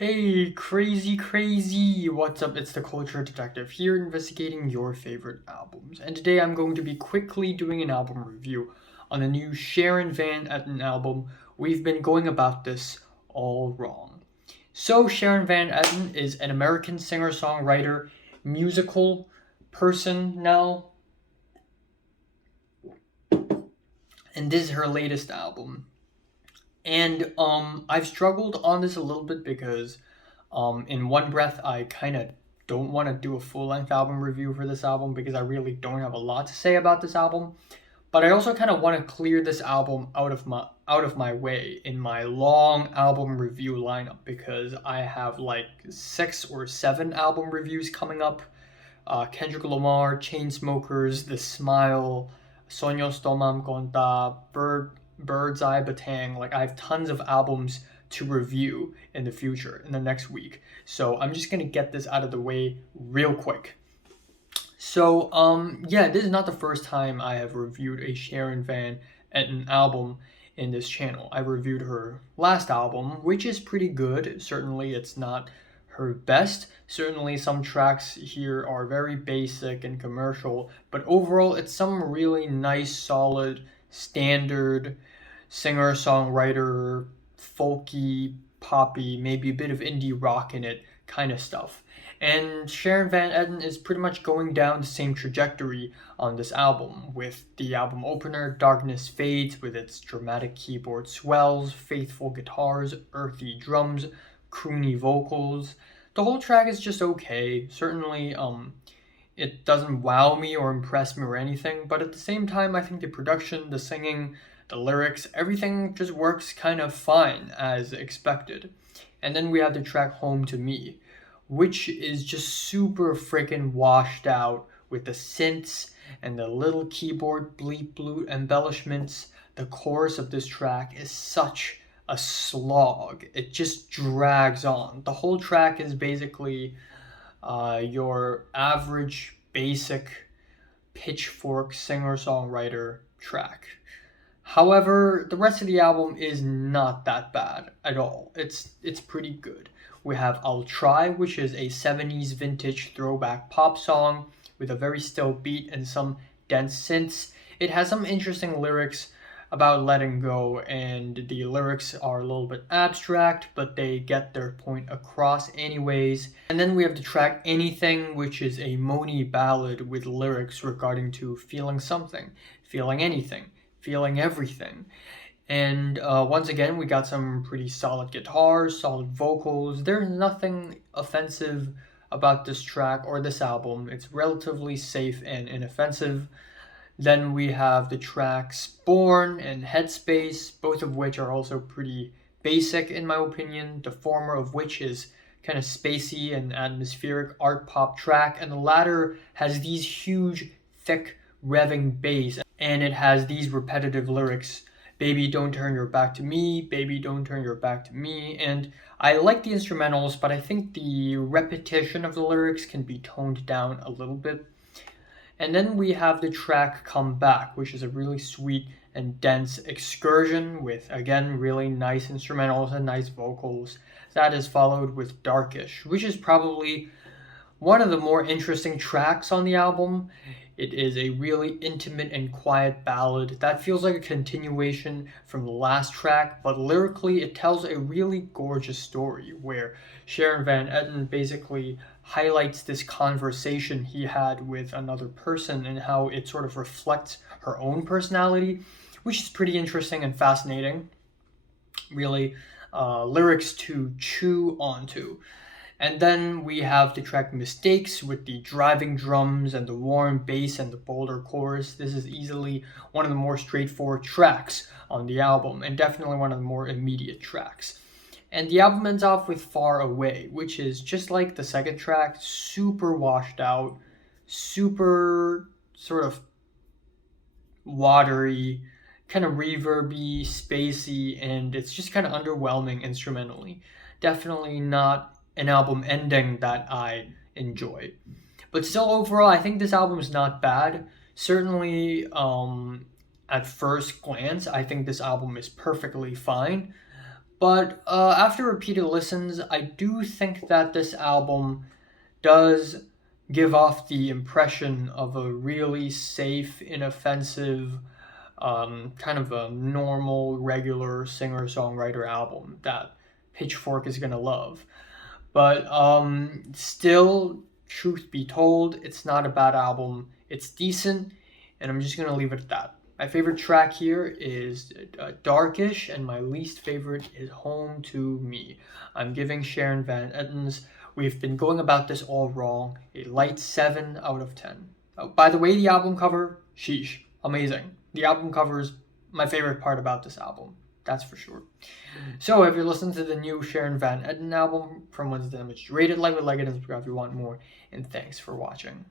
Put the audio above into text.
Hey, crazy, what's up? It's the Culture Detective here investigating your favorite albums. And today I'm going to be quickly doing an album review on the new Sharon Van Etten album. We've been going about this all wrong. So, Sharon Van Etten is an American singer songwriter, musical person now, and this is her latest album. And I've struggled on this a little bit because in one breath I kind of don't want to do a full-length album review for this album because I really don't have a lot to say about this album. But I also kind of want to clear this album out of my way in my long album review lineup because I have like 6 or 7 album reviews coming up. Kendrick Lamar, Chainsmokers, The Smile, Sueños Toman Conta, Bird's Eye Batang. Like I have tons of albums to review in the future, in the next week. So I'm just gonna get this out of the way real quick. So yeah, this is not the first time I have reviewed a Sharon Van Etten album in this channel. I reviewed her last album, which is pretty good. Certainly it's not her best. Certainly some tracks here are very basic and commercial, but overall it's some really nice, solid, standard singer-songwriter, folky, poppy, maybe a bit of indie rock in it kind of stuff. And Sharon Van Etten is pretty much going down the same trajectory on this album, with the album opener Darkness Fades with its dramatic keyboard swells, faithful guitars, earthy drums, croony vocals. The whole track is just okay. Certainly, it doesn't wow me or impress me or anything, but at the same time, I think the production, the singing, the lyrics, everything just works kind of fine as expected. And then we have the track Home to Me, which is just super freaking washed out with the synths and the little keyboard bleep bloop embellishments. The chorus of this track is such a slog. It just drags on. The whole track is basically your average, basic pitchfork singer-songwriter track. However, the rest of the album is not that bad at all. It's pretty good. We have I'll Try, which is a 70s vintage throwback pop song with a very still beat and some dense synths. It has some interesting lyrics about letting go, and the lyrics are a little bit abstract, but they get their point across anyways. And then we have the track Anything, which is a moany ballad with lyrics regarding to feeling something, feeling anything, feeling everything. And once again, we got some pretty solid guitars, solid vocals. There's nothing offensive about this track or this album. It's relatively safe and inoffensive. Then we have the tracks Born and Headspace, both of which are also pretty basic in my opinion. The former of which is kind of spacey and atmospheric art pop track, and the latter has these huge, thick, revving bass, and it has these repetitive lyrics. Baby, don't turn your back to me, baby, don't turn your back to me. And I like the instrumentals, but I think the repetition of the lyrics can be toned down a little bit. And then we have the track Come Back, which is a really sweet and dense excursion with, again, really nice instrumentals and nice vocals. That is followed with Darkish, which is probably one of the more interesting tracks on the album. It is a really intimate and quiet ballad that feels like a continuation from the last track, but lyrically it tells a really gorgeous story where Sharon Van Etten basically highlights this conversation he had with another person and how it sort of reflects her own personality, which is pretty interesting and fascinating. Really, lyrics to chew onto. And then we have the track Mistakes with the driving drums and the warm bass and the bolder chorus. This is easily one of the more straightforward tracks on the album, and definitely one of the more immediate tracks. And the album ends off with Far Away, which is just like the second track, super washed out, super sort of watery, kind of reverby, spacey, and it's just kind of underwhelming instrumentally. Definitely not an album ending that I enjoy. But still, overall, I think this album is not bad. Certainly, at first glance, I think this album is perfectly fine. But after repeated listens, I do think that this album does give off the impression of a really safe, inoffensive, kind of a normal, regular singer songwriter album that Pitchfork is gonna love. But still, truth be told, it's not a bad album. It's decent, and I'm just gonna leave it at that. My favorite track here is Darkish, and my least favorite is Home to Me. I'm giving Sharon Van Etten's We've Been Going About This All Wrong a light 7 out of 10. Oh, by the way, the album cover, sheesh, amazing. The album cover is my favorite part about this album. That's for sure. So, if you're listening to the new Sharon Van Etten album from Wednesday Damage, rate it, like it, and subscribe if you want more. And thanks for watching.